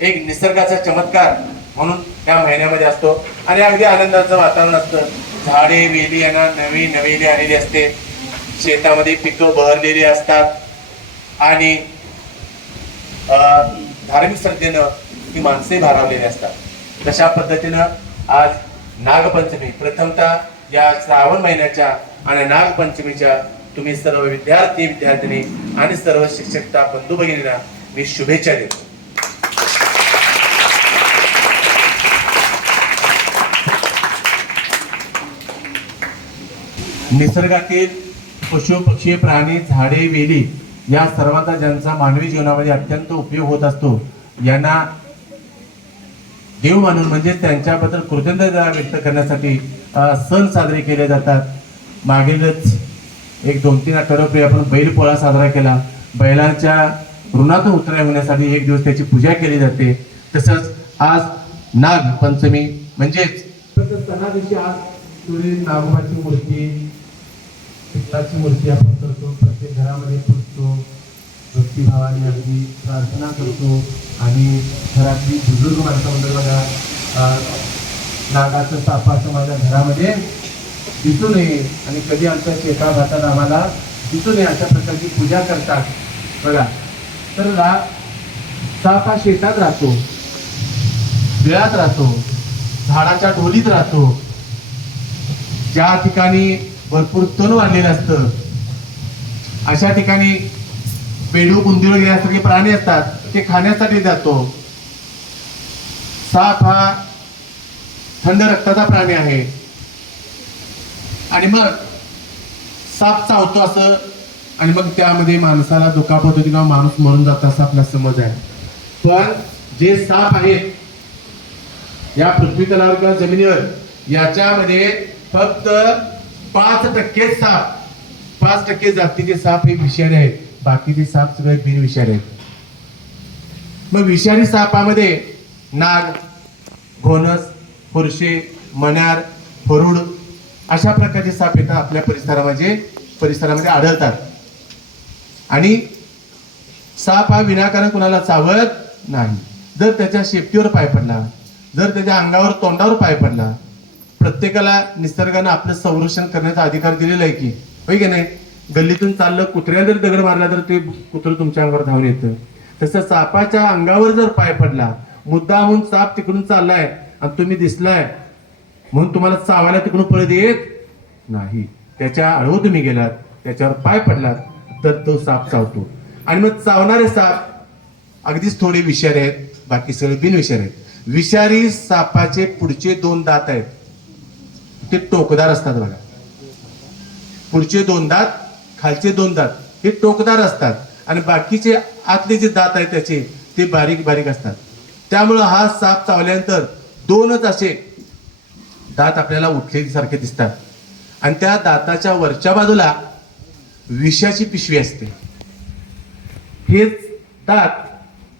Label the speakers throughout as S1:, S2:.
S1: एक निसर्गाचा चमत्कार म्हणून या महिन्यामध्ये असतो. आणि अगदी आनंदाचं वातावरण असतं. झाडे वेली यांना नवी नवेली आलेली असते. शेतामध्ये पिकं बहरलेली असतात. आणि अं, धार्मिक श्रद्धेनं ही माणसे भारावलेली असतात. तशा पद्धतीनं आज नागपंचमी प्रथमतः या श्रावण महिन्याच्या आणि नागपंचमीच्या तुम्ही सर्व विद्यार्थी विद्यार्थिनी आणि सर्व शिक्षकता बंधू भगिनींना मी शुभेच्छा देतो. निसर्गातील पशु पक्षी प्राणी झाडे वेली या सर्वांचा ज्यांचा मानवी जीवनामध्ये अत्यंत उपयोग होत असतो यांना देव मानून म्हणजे त्यांच्याबद्दल कृतज्ञता व्यक्त करण्यासाठी सण साजरे केले जातात. मागीलच एक दोन तीन आठवड्यापूर्वी आपण बैलपोळा साजरा केला. बैलांच्या ऋणातून उतराय होण्यासाठी एक दिवस त्याची पूजा केली जाते. तसंच आज नाग पंचमी म्हणजेच सणा दिवशी आज नागोबाची मूर्ती पित्ताची मूर्ती आपण करतो प्रत्येक घरामध्ये पुजतो भक्तिभावाने अगदी प्रार्थना करतो आणि घरातली बुजुर्ग माणसं म्हणजे बघा नागाचं सापाचं माझ्या घरामध्ये दिसू नये आणि कधी आमच्या शेता भातात आम्हाला दिसू नये अशा प्रकारची पूजा करतात बघा. तर रा साप हा शेतात राहतो बिळात राहतो झाडाच्या ढोलीत राहतो. ज्या ठिकाणी भरपूर तण वाढलेलं असतं. अशा ठिकाणी पेडू उंदीर वगैरे यासारखे प्राणी असतात ते खाण्यासाठी जातो. साप हा थंड रक्ताचा प्राणी आहे. आणि मग साप चावतो असं आणि मग त्यामध्ये माणसाला दुखापत होती किंवा माणूस मरून जातो असं आपला समज आहे पण जे साप आहेत या पृथ्वी तलावर किंवा जमिनीवर याच्यामध्ये फक्त पाच टक्के साप. पाच टक्के जातीचे साप हे विषारी आहेत. बाकीचे साप सगळे बिनविषारी आहेत. मग विषारी सापामध्ये नाग घोणस फुरशे मण्यार फरुड अशा प्रकारचे साप येतात आपल्या परिसरामध्ये परिसरामध्ये आढळतात. आणि साप हा विनाकारण कुणाला चावत नाही. जर त्याच्या शेपटीवर पाय पडला जर त्याच्या अंगावर तोंडावर पाय पडला प्रत्येकाला निसर्गानं आपलं संरक्षण करण्याचा अधिकार दिलेला आहे की? होय की नाही? गल्लीतून चाललं कुत्र्या जर दगड मारला तर ते कुत्र तुमच्या अंगावर धावून येतं. तसं सापाच्या अंगावर जर पाय पडला मुद्दा म्हणून साप तिकडून चाललाय आणि तुम्ही दिसलाय म्हणून तुम्हाला चावायला तिकडून पळत येत नाही. त्याच्या आडवं तुम्ही गेलात त्याच्यावर पाय पडलात तर तो साप चावतो. आणि मग चावणारे साप अगदीच थोडे विषारी आहेत बाकी सगळे बिनविषारी आहेत. विषारी सापाचे पुढचे दोन दात आहेत. ते टोकदार असतात बघा. पुढचे दोन दात खालचे दोन दात हे टोकदार असतात. आणि बाकीचे आतले जे दात आहेत त्याचे ते बारीक बारीक असतात. त्यामुळं हा साप चावल्यानंतर दोनच असे दात आपल्याला उठलेसारखे दिसतात. आणि त्या दाताच्या वरच्या बाजूला विषाची पिशवी असते. हेच दात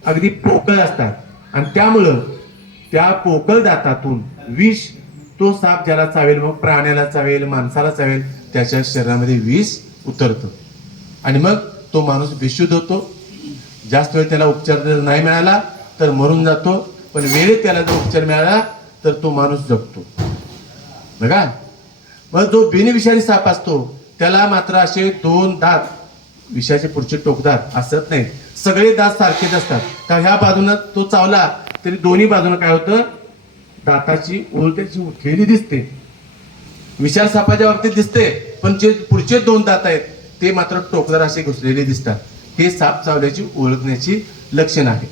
S1: अगदी पोकळ असतात. आणि त्यामुळं त्या पोकळ दातातून विष तो साप ज्याला चावेल मग प्राण्याला चावेल माणसाला चावेल त्याच्या शरीरामध्ये विष उतरतं. आणि मग तो माणूस विशुद्ध होतो. जास्त वेळ त्याला उपचार जर नाही मिळाला तर मरून जातो. पण वेळेत त्याला जर उपचार मिळाला तर तो माणूस जगतो. बघा. मग जो बिनविषारी साप असतो त्याला मात्र असे दोन दात विषाचे पुढचे टोकदार असत नाहीत. सगळे दात सारखेच असतात. का ह्या बाजूनं तो चावला तरी दोन्ही बाजूनं काय होतं? दाताची उलट्याची उठलेली दिसते. विशाल सापाच्या बाबतीत दिसते पण जे पुढचे दोन दात आहेत ते मात्र टोकदार असे घुसलेले दिसतात. हे साप चावल्याची ओळखण्याची लक्षण आहे.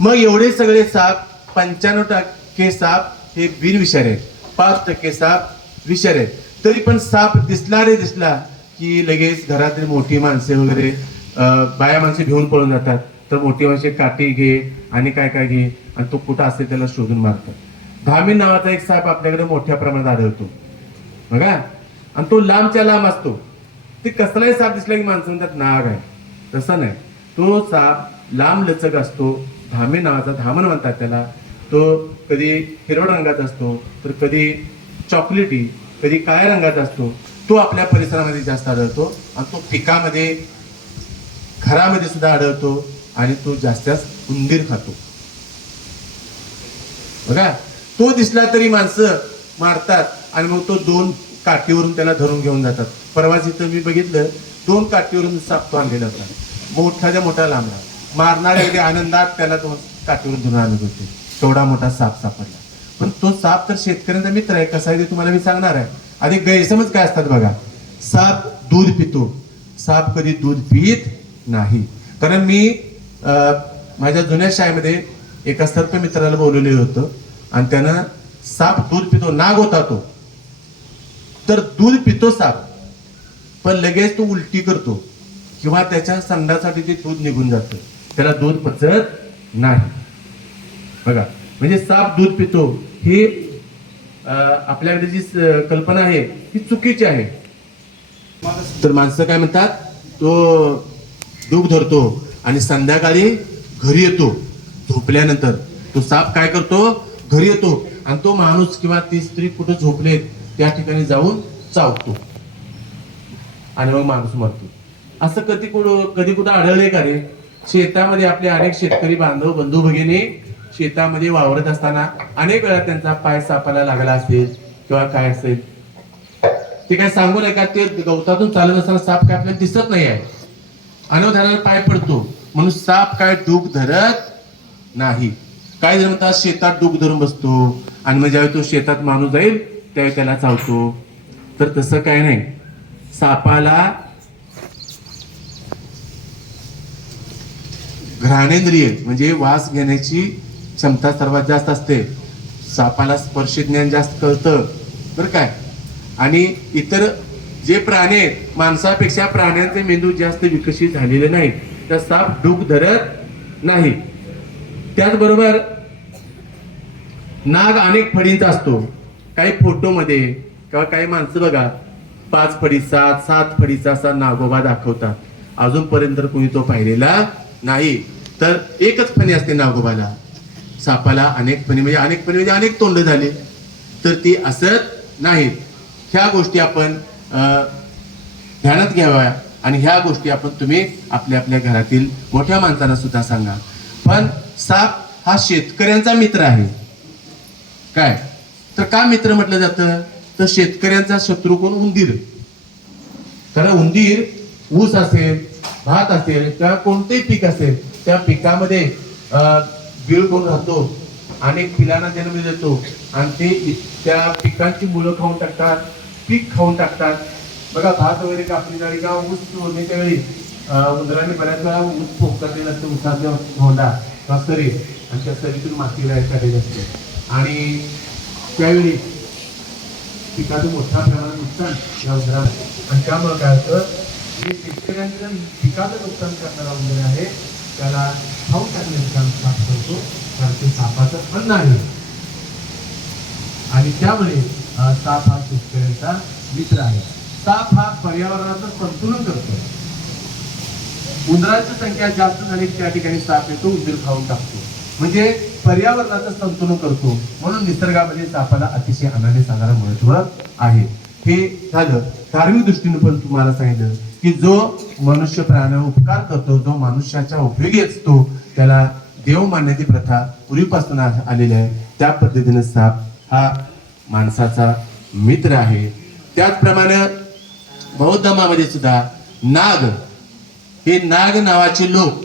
S1: मग एवढे सगळे साप पंच्याण्णव टक्के साप हे बिनविषारी आहेत. पाच टक्के साप विषारी आहेत. तरी पण साप दिसला रे दिसला की लगेच घरातील मोठी माणसे वगैरे अं, बाया माणसे घेऊन पळून जातात. तर मोठी माणसे काठी घे आणि काय काय घे आणि तो कुठं असेल त्याला शोधून मारतो. धामीन नावाचा एक साप आपल्याकडे मोठ्या प्रमाणात आढळतो. बघा. आणि तो लांबच्या लांब असतो. ते कसलाही साप दिसला की माणसं म्हणतात नाग आहे. तसं नाही. तो साप लांब लचक असतो. धामे नावाचा धामण म्हणतात त्याला. तो कधी हिरवड रंगाचा असतो तर कधी चॉकलेटी कधी काळ्या रंगाचा असतो. तो आपल्या परिसरामध्ये जास्त आढळतो आणि तो पिकामध्ये घरामध्ये सुद्धा आढळतो. आणि तो जास्त उंदीर खातो. बघा तो दिसला तरी माणसं मारतात आणि मग तो दोन काठीवरून त्याला धरून घेऊन जातात. परवा जिथं मी बघितलं दोन काठीवरून साप तो आणलेला होता. मोठाच्या मोठा लांबला मारणारे अगदी आनंदात त्याला दोन काठीवरून धरून आणत होते. तेवढा मोठा साप सापडला. पण तो साप तर शेतकऱ्यांचा मित्र आहे कसा आहे ते तुम्हाला मी सांगणार आहे. आधी गैरसमज काय असतात बघा. साप दूध पितो. साप कधी दूध पित नाही. कारण मी माझ्या जुन्या शाळेमध्ये एका सर्प मित्राला बोलवलेलं होतं आणि त्यानं साप दूध पितो नाग होता तो. तर दूध पितो साप पण लगेच तो उलटी करतो किंवा त्याच्या संडासाठी ते दूध निघून जातं. त्याला दूध पचत नाही. बघा म्हणजे साप दूध पितो ही आपल्याकडे जी कल्पना आहे ती चुकीची आहे. तर माणसं काय म्हणतात तो दूध धरतो. आणि संध्याकाळी घरी येतो. झोपल्यानंतर तो साप काय करतो? घरी येतो आणि तो माणूस किंवा ती स्त्री कुठं झोपले त्या ठिकाणी जाऊन चावतो. आणि मग माणूस मरतो. असं कधी कुठं कधी कुठं आढळले का रे? शेतामध्ये आपले अनेक शेतकरी बांधव बंधू भगिनी शेतामध्ये वावरत असताना अनेक वेळा त्यांचा पाय सापाला लागला असेल किंवा काय असेल. ते काय सांगू नये का ते गवतातून चालत असताना साप काय आपल्याला दिसत नाही आहे. अनवधानाने पाय पडतो. म्हणून साप काय डूब धरत नाही. काय जण म्हणतात शेतात डूब धरून बसतो. आणि मग ज्यावेळी तो शेतात माणूस जाईल त्यावेळी त्याला चावतो. तर तसं काय नाही. सापाला घ्राणेंद्रिय म्हणजे वास घेण्याची क्षमता सर्वात जास्त असते. सापाला स्पर्श ज्ञान जास्त कळतं. बरं काय? आणि इतर जे प्राणी आहेत माणसापेक्षा प्राण्यांचे मेंदू जास्त विकसित झालेले नाही तर साप डूक धरत नाही. त्याचबरोबर नाग अनेक फडींचा असतो. काही फोटोमध्ये किंवा काही माणसं बघा पाच फडीचा सात फडीचा असा नागोबा दाखवतात. अजूनपर्यंत कोणी तो पाहिलेला नाही. तर एकच फणी असते नागोबाला. सापाला अनेक फणी म्हणजे अनेक फणी म्हणजे अनेक तोंड झाले. तर ती असत नाहीत. ह्या गोष्टी आपण ध्यानात घ्याव्या आणि ह्या गोष्टी आपण तुम्ही आपल्या आपल्या घरातील मोठ्या माणसांना सुद्धा सांगा. पण साप हा शेतकऱ्यांचा मित्र आहे. काय? तर का मित्र म्हटलं जातं? तर शेतकऱ्यांचा शत्रू कोण? उंदीर. कारण उंदीर ऊस असेल भात असेल किंवा कोणतेही पीक असेल त्या पिकामध्ये अं, बीळ कोण राहतो? अनेक पिलांना जन्म देतो. आणि ते त्या पिकांची मुलं खाऊन टाकतात. पीक खाऊन टाकतात. बघा भात वगैरे कापली झाली का ऊस तोडण्याच्या वेळी उंदराने बऱ्याच वेळा ऊस पोखरलेला असतं ऊसाचा होंडा किंवा सरी आणि त्या सरीतून माती बाहेर काढलेली असते. आणि त्यावेळी पिकाचं मोठ्या प्रमाणात नुकसान या उंदरात आणि त्यामुळे काय होतं जे शेतकऱ्यांचं पिकाचं नुकसान करणारा उंदर आहे त्याला खाऊन टाकण्याचं काम करतो कारण ते सापाचं अन्न आहे. आणि त्यामुळे साप हा शेतकऱ्यांचा मित्र आहे. साप हा पर्यावरणाचं संतुलन करतो. उंदरांची संख्या जास्त झाली त्या ठिकाणी साप येतो उंदीर खाऊन टाकतो. म्हणजे पर्यावरणाचं संतुलन करतो. म्हणून निसर्गामध्ये सापाला अतिशय आनंद सांगणारं महत्त्व आहे. हे झालं. धार्मिक दृष्टीने पण तुम्हाला सांगितलं की जो मनुष्य प्राण्यावर उपकार करतो जो मनुष्याच्या उपयोगी असतो त्याला देव मानण्याची प्रथा पूर्वीपासून आलेली आहे. त्या पद्धतीने साप हा माणसाचा मित्र आहे. त्याचप्रमाणे बौद्धमामध्ये सुद्धा नाग हे नाग नावाचे लोक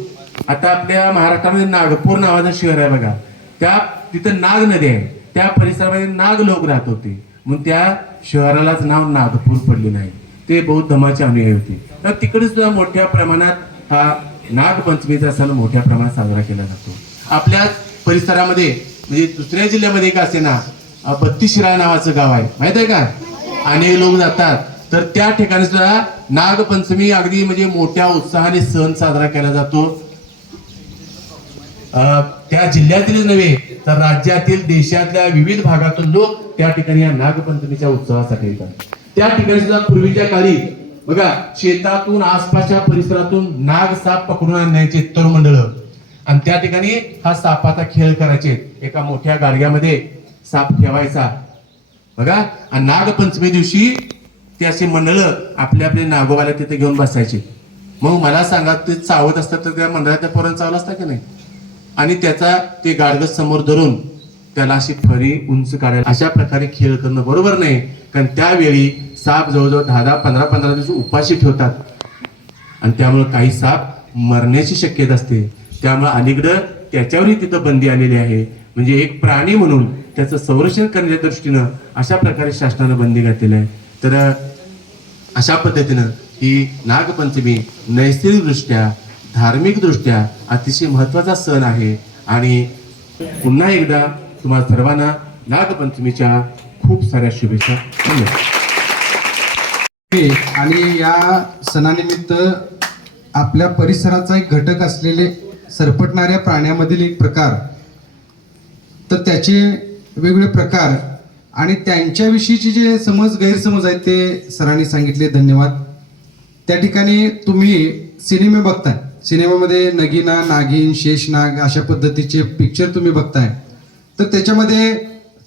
S1: आता आपल्या महाराष्ट्रामध्ये नागपूर नावाचं शहर आहे बघा. त्या तिथं नाग नदी आहे. त्या परिसरामध्ये नाग लोक राहत होते. मग त्या शहरालाच नाव नागपूर पडले नाही ते बौद्ध धमाचे अनुयायी होते. तर तिकडे सुद्धा मोठ्या प्रमाणात हा नागपंचमीचा सण मोठ्या प्रमाणात साजरा केला जातो. आपल्या परिसरामध्ये म्हणजे दुसऱ्या जिल्ह्यामध्ये का असे ना बत्तीशिरा नावाचं गाव आहे. माहीत आहे का? अनेक लोक जातात. तर त्या ठिकाणी सुद्धा नागपंचमी अगदी म्हणजे मोठ्या उत्साहाने सण साजरा केला जातो. त्या जिल्ह्यातील नव्हे तर राज्यातील देशातल्या विविध भागातून लोक त्या ठिकाणी या नागपंचमीच्या उत्सवासाठी येतात. त्या ठिकाणी सुद्धा पूर्वीच्या काळी बघा शेतातून आसपासच्या परिसरातून नाग साप पकडून आणण्याचे तरुण मंडळ. आणि त्या ठिकाणी हा सापाचा खेळ करायचे एका मोठ्या गाडग्यामध्ये. साप ठेवायचा. बघा आणि नागपंचमी दिवशी ते असे मंडळ आपल्या आपले नागोबाला तिथे घेऊन बसायचे. मग मला सांगा ते चावत असतात तर त्या मंडळाच्या पोरांना चावलं असतं की नाही? आणि त्याचा ते गाडगस समोर धरून त्याला अशी फरी उंच काढायला. अशा प्रकारे खेळ करणं बरोबर नाही. कारण त्यावेळी साप जवळजवळ दहा दहा पंधरा पंधरा दिवस उपाशी ठेवतात. आणि त्यामुळे काही साप मरण्याची शक्यता असते. त्यामुळे अलीकडं त्याच्यावरही तिथं बंदी आलेली आहे. म्हणजे एक प्राणी म्हणून त्याचं संरक्षण करण्याच्या दृष्टीनं अशा प्रकारे शासनानं बंदी घातलेली आहे. तर अशा पद्धतीनं ही नागपंचमी नैसर्गिकदृष्ट्या धार्मिकदृष्ट्या अतिशय महत्त्वाचा सण आहे आणि पुन्हा एकदा तुम्हाला सर्वांना नागपंचमीच्या खूप साऱ्या शुभेच्छा. धन्यवाद.
S2: आणि या सणानिमित्त आपल्या परिसराचा एक घटक असलेले सरपटणाऱ्या प्राण्यामधील एक प्रकार तर त्याचे वेगवेगळे प्रकार आणि त्यांच्याविषयीचे जे समज गैरसमज आहेत ते सरांनी सांगितले. धन्यवाद. त्या ठिकाणी तुम्ही सिनेमे बघताय. सिनेमामध्ये नगीना नागिन शेषनाग अशा पद्धतीचे पिक्चर तुम्ही बघताय. तर त्याच्यामध्ये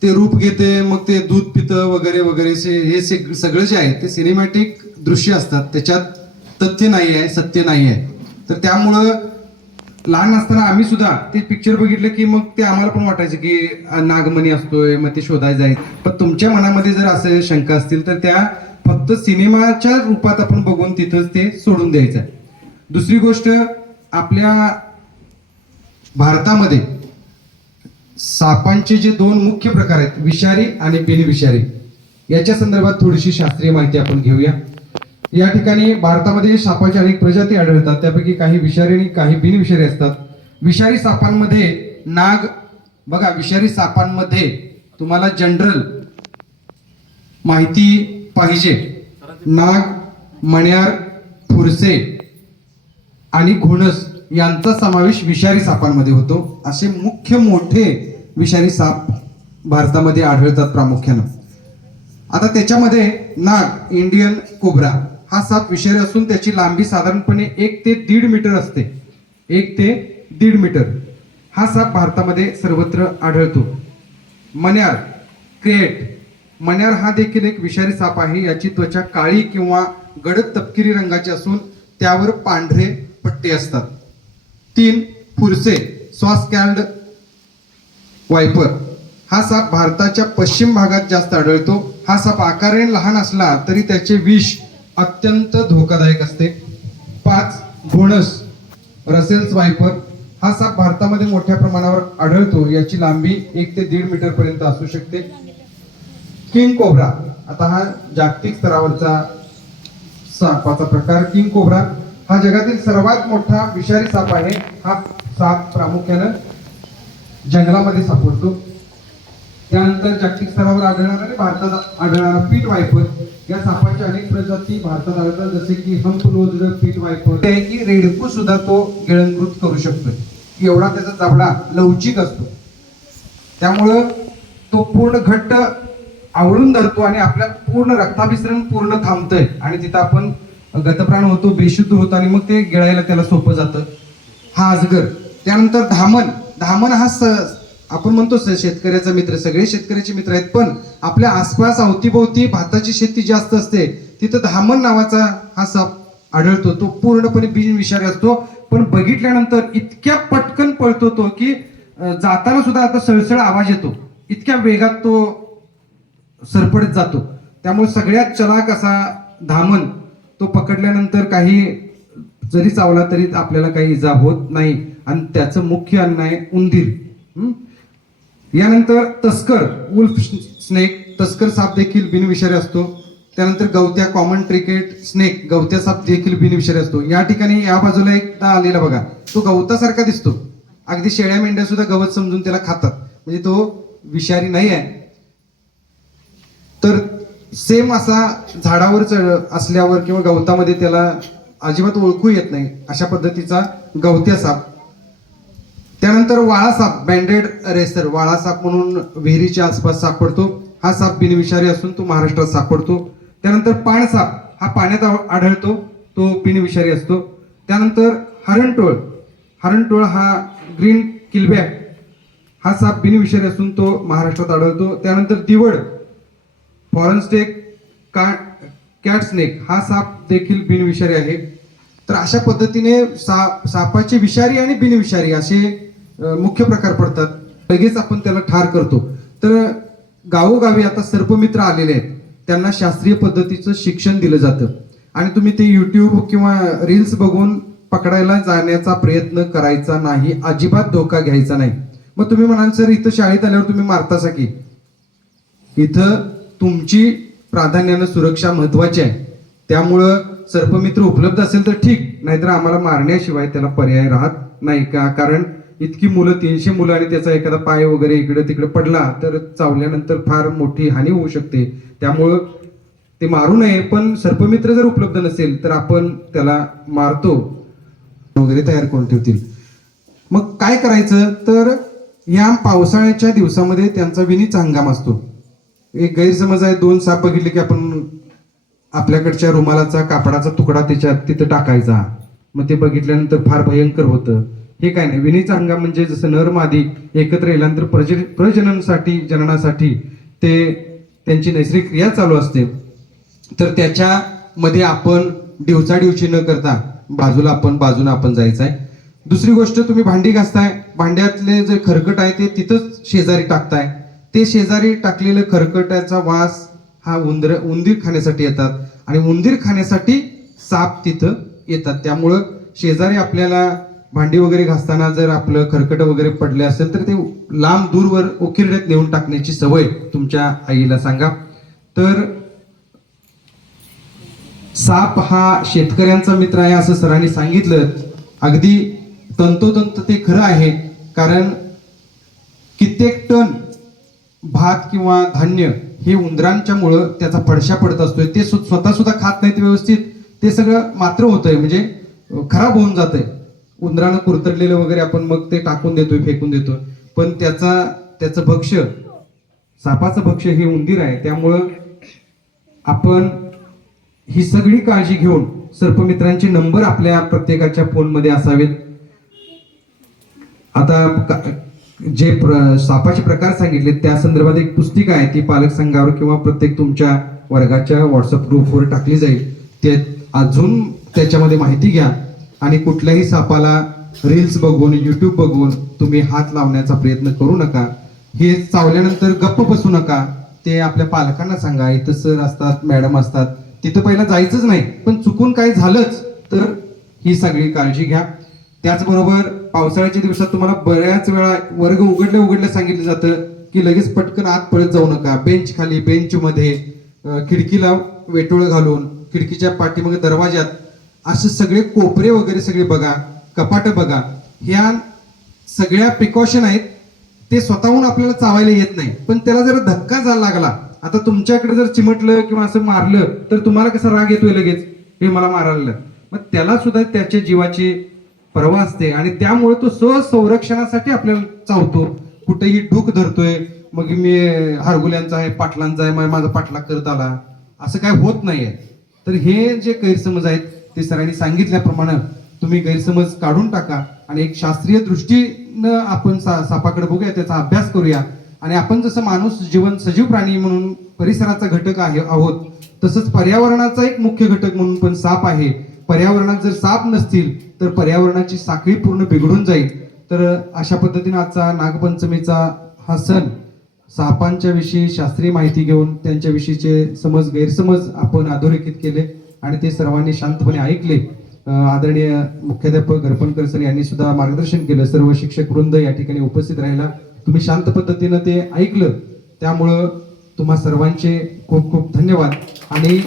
S2: ते रूप घेते मग ते दूध पितं वगैरे वगैरे से हे से सगळं जे आहे ते सिनेमॅटिक दृश्य असतात. त्याच्यात तथ्य नाही आहे सत्य नाही आहे तर त्यामुळं लहान असताना आम्ही सुद्धा ते पिक्चर बघितलं की मग ते आम्हाला पण वाटायचं की नागमणी असतोय मग ते शोधायचं आहे. पण तुमच्या मनामध्ये जर असं शंका असतील तर त्या फक्त सिनेमाच्या रूपात आपण बघून तिथंच ते सोडून द्यायचं आहे. दुसरी गोष्ट आपल्या भारतामध्ये सापांचे जे दोन मुख्य प्रकार आहेत विषारी आणि बिनविषारी याच्या संदर्भात थोडीशी शास्त्रीय माहिती आपण घेऊया. या ठिकाणी भारतामध्ये सापाच्या अनेक प्रजाती आढळतात. त्यापैकी काही विषारी आणि काही बिनविषारी असतात. विषारी सापांमध्ये नाग बघा विषारी सापांमध्ये तुम्हाला जनरल माहिती पाहिजे. नाग मण्यार फुरसे आणि घोणस यांचा समावेश विषारी सापांमध्ये होतो. असे मुख्य मोठे विषारी साप भारतामध्ये आढळतात प्रामुख्यानं. आता त्याच्यामध्ये नाग इंडियन कोब्रा. हा साप विषारी असून त्याची लांबी साधारणपणे एक ते दीड मीटर असते. एक ते दीड मीटर. हा साप भारतामध्ये सर्वत्र आढळतो. मण्यार क्रिएट मन्यार हा देखील एक विषारी साप आहे. याची त्वचा काळी किंवा गडद तपकिरी रंगाची असून त्यावर पांढरे पट्टे असतात. तीन फुरसे स्वास्कॅल्ड वायपर हा साप भारताच्या पश्चिम भागात जास्त आढळतो. हा साप आकाराने लहान असला तरी त्याचे विष अत्यंत धोकादायक असते. पाच घोणस रसेल्स वायपर हा साप भारतामध्ये मोठ्या प्रमाणावर आढळतो याची लांबी एक ते दीड मीटर पर्यंत असू शकते. King cobra. आता हा जागतिक स्तरावरचा सापाचा प्रकार. King cobra. हा जगातील सर्वात मोठा विषारी साप आहे. हा साप प्रामुख्यानं जंगलामध्ये सापडतो. त्यानंतर जागतिक स्तरावर आढळणारा आणि भारतात आढळणारा पीठ वायपर या सापाच्या अनेक प्रजाती भारतात आढळतात जसे की हंप नोज्ड पीट वायपर आहे की रेडकू सुद्धा तो गिळंकृत करू शकतो. एवढा त्याचा जबडा लवचिक असतो. त्यामुळं तो पूर्ण घट्ट आवळून धरतो आणि आपल्या पूर्ण रक्ताभिसरण पूर्ण थांबतंय. आणि तिथं आपण गतप्राण होतो बेशुद्ध होतो आणि मग ते गिळायला त्याला सोपं जातं. हा अजगर. त्यानंतर धामण धामण हा स आपण म्हणतो शेतकऱ्याचा मित्र सगळे शेतकऱ्याचे मित्र आहेत पण आपल्या आसपास अवतीभोवती भाताची शेती जास्त असते तिथं धामण नावाचा हा साप आढळतो तो पूर्णपणे बिनविषारी असतो. पण बघितल्यानंतर इतक्या पटकन पळतो तो की जाताना सुद्धा आता सळसळ आवाज येतो. इतक्या वेगात तो सरपडत जातो. त्यामुळे सगळ्यात चलाक असा धामण तो पकडल्यानंतर काही जरी चावला तरी आपल्याला काही इजा होत नाही. आणि त्याचं मुख्य अन्न आहे उंदीर. यानंतर तस्कर उल्फ स्नेक तस्कर साप देखील बिनविषारी असतो. त्यानंतर गवत्या कॉमन क्रिकेट स्नेक गवत्या साप देखील बिनविषारी असतो. या ठिकाणी या बाजूला एकदा आलेला बघा. तो गवतासारखा दिसतो. अगदी शेळ्या मेंढ्या सुद्धा गवत समजून त्याला खातात. म्हणजे तो विषारी नाही आहे. तर सेम असा झाडावर चढ असल्यावर किंवा गवतामध्ये त्याला अजिबात ओळखू येत नाही. अशा पद्धतीचा गवत्या साप त्यानंतर वाळा साप बँडेड रेसर वाळा साप म्हणून विहिरीच्या आसपास सापडतो हा साप बिनविषारी असून तो महाराष्ट्रात सापडतो त्यानंतर पाणसाप हा पाण्यात आढळतो. तो बिनविषारी असतो. त्यानंतर हरणटोळ हरणटोळ हा ग्रीन किलबॅक हा साप बिनविषारी असून तो महाराष्ट्रात आढळतो. त्यानंतर दिवड फॉरेन स्टेक का कॅट स्नेक हा साप देखील बिनविषारी आहे. तर अशा पद्धतीने सा सापाचे विषारी आणि बिनविषारी असे मुख्य प्रकार पडतात. लगेच आपण त्याला ठार करतो. तर गावोगावी आता सर्पमित्र आलेले आहेत. त्यांना शास्त्रीय पद्धतीचं शिक्षण दिलं जातं. आणि तुम्ही ते युट्यूब किंवा रील्स बघून पकडायला जाण्याचा प्रयत्न करायचा नाही अजिबात धोका घ्यायचा नाही. मग तुम्ही म्हणाल सर इथं शाळेत आल्यावर तुम्ही मारतासा की? इथं तुमची प्राधान्यानं सुरक्षा महत्वाची आहे. त्यामुळं सर्पमित्र उपलब्ध असेल तर ठीक नाहीतर आम्हाला मारण्याशिवाय त्याला पर्याय राहत नाही का? कारण इतकी मुलं तीनशे मुलं आणि त्याचा एखादा पाय वगैरे इकडे तिकडे पडला तर चावल्यानंतर फार मोठी हानी होऊ शकते. त्यामुळं ते मारू नये पण सर्पमित्र जर उपलब्ध नसेल तर आपण त्याला मारतो. वगैरे तयार करून ठेवतील. मग काय करायचं? तर या पावसाळ्याच्या दिवसामध्ये त्यांचा विनीचा हंगाम असतो. एक गैरसमज आहे दोन साप बघितले की आपण आपल्याकडच्या रुमालाचा कापडाचा तुकडा त्याच्यात तिथं टाकायचा. मग ते बघितल्यानंतर फार भयंकर होतं. हे काय नाही. विणीचा हंगाम म्हणजे जसं नर मादी एकत्र येल्यानंतर प्रज प्रजननसाठी जननासाठी ते त्यांची नैसर्गिक क्रिया चालू असते. तर त्याच्यामध्ये आपण डिवचाडिवची न करता बाजूला आपण बाजूला आपण जायचं आहे दुसरी गोष्ट तुम्ही भांडी घासताय. भांड्यातले जे खरकट आहे ते तिथंच शेजारी टाकताय. ते शेजारी टाकलेलं खरकटाचा वास हा उंदर उंदीर खाण्यासाठी येतात. आणि उंदीर खाण्यासाठी साप तिथं येतात. त्यामुळं शेजारी आपल्याला भांडी वगैरे घासताना जर आपलं खरकट वगैरे पडले असेल तर ते लांब दूरवर उकिरड्यात नेऊन टाकण्याची सवय तुमच्या आईला सांगा. तर साप हा शेतकऱ्यांचा मित्र आहे असं सरांनी सांगितलं. अगदी तंतोतंत ते खरं आहे. कारण कित्येक टन भात किंवा धान्य हे उंदरांच्या मुळं त्याचा फडशा पडत असतोय. ते सु- स्वतः सुद्धा खात नाहीत व्यवस्थित. ते सगळं मात्र होतंय. म्हणजे खराब होऊन जातंय. उंदरानं कुरतडलेलं वगैरे आपण मग ते टाकून देतोय फेकून देतोय. पण त्याचा त्याचं भक्ष्य सापाचं भक्ष्य हे उंदीर आहे. त्यामुळं आपण ही सगळी काळजी घेऊन सर्पमित्रांचे नंबर आपल्या प्रत्येकाच्या फोनमध्ये असावेत. आता का- जे प्र- सापाचे प्रकार सांगितले त्या संदर्भात एक पुस्तिका आहे. ती पालक संघावर किंवा प्रत्येक तुमच्या वर्गाच्या व्हॉट्सअप ग्रुपवर टाकली जाईल. ते अजून त्याच्यामध्ये माहिती घ्या. आणि कुठल्याही सापाला रील्स बघून युट्यूब बघून तुम्ही हात लावण्याचा प्रयत्न करू नका. हे चावल्यानंतर गप्प बसू नका. ते आपल्या पालकांना सांगा. इथं सर असतात मॅडम असतात. तिथं पहिला जायचंच नाही. पण चुकून काही झालंच तर ही सगळी काळजी घ्या. त्याचबरोबर पावसाळ्याच्या दिवसात तुम्हाला बऱ्याच वेळा वर्ग उघडले उघडले सांगितलं जातं की लगेच पटकन आत पळत जाऊ नका. बेंच खाली बेंच मध्ये खिडकीला वेटोळ घालून खिडकीच्या पाठीमागे दरवाजात असे सगळे कोपरे वगैरे सगळे बघा कपाट बघा. ह्या सगळ्या प्रिकॉशन आहेत ते स्वतःहून आपल्याला चावायला येत नाही. पण त्याला जर धक्का झाला लागला. आता तुमच्याकडे जर चिमटलं किंवा असं मारलं तर तुम्हाला कसा राग येतोय लगेच? हे मला मारायला मग त्याला सुद्धा त्याच्या जीवाची पर्वा असते आणि त्यामुळे तो स्वसंरक्षणासाठी आपल्याला चावतो. कुठेही डूक धरतोय मग मी हारगुल्यांचा आहे पाटलांचा आहे मग माझा पाटला करत आला. असं काय होत नाहीये. तर हे जे गैरसमज आहेत ते सरांनी सांगितल्याप्रमाणे तुम्ही गैरसमज काढून टाका आणि एक शास्त्रीय दृष्टीनं आपण सा सापाकडे बघूया त्याचा अभ्यास करूया. आणि आपण जसं माणूस जीवन सजीव प्राणी म्हणून परिसराचा घटक आहे आहोत तसंच पर्यावरणाचा एक मुख्य घटक म्हणून पण साप आहे. पर्यावरणात जर साप नसतील तर पर्यावरणाची साखळी पूर्ण बिघडून जाईल. तर अशा पद्धतीने आजचा नागपंचमीचा हा सण सापांच्या विषयी शास्त्रीय माहिती घेऊन त्यांच्याविषयीचे समज गैरसमज आपण अधोरेखित केले. आणि ते सर्वांनी शांतपणे ऐकले. आदरणीय मुख्याध्यापक गरपणकर सर यांनी सुद्धा मार्गदर्शन केलं. सर्व शिक्षक वृंद या ठिकाणी उपस्थित राहिला. तुम्ही शांत पद्धतीनं ते ऐकलं. त्यामुळं तुम्हा सर्वांचे खूप खूप धन्यवाद. आणि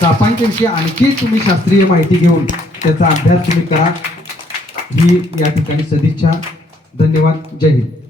S2: सापांच्या विषयी आणखी तुम्ही शास्त्रीय माहिती घेऊन त्याचा अभ्यास तुम्ही करा. ही या ठिकाणी सदिच्छा. धन्यवाद. जय हिंद.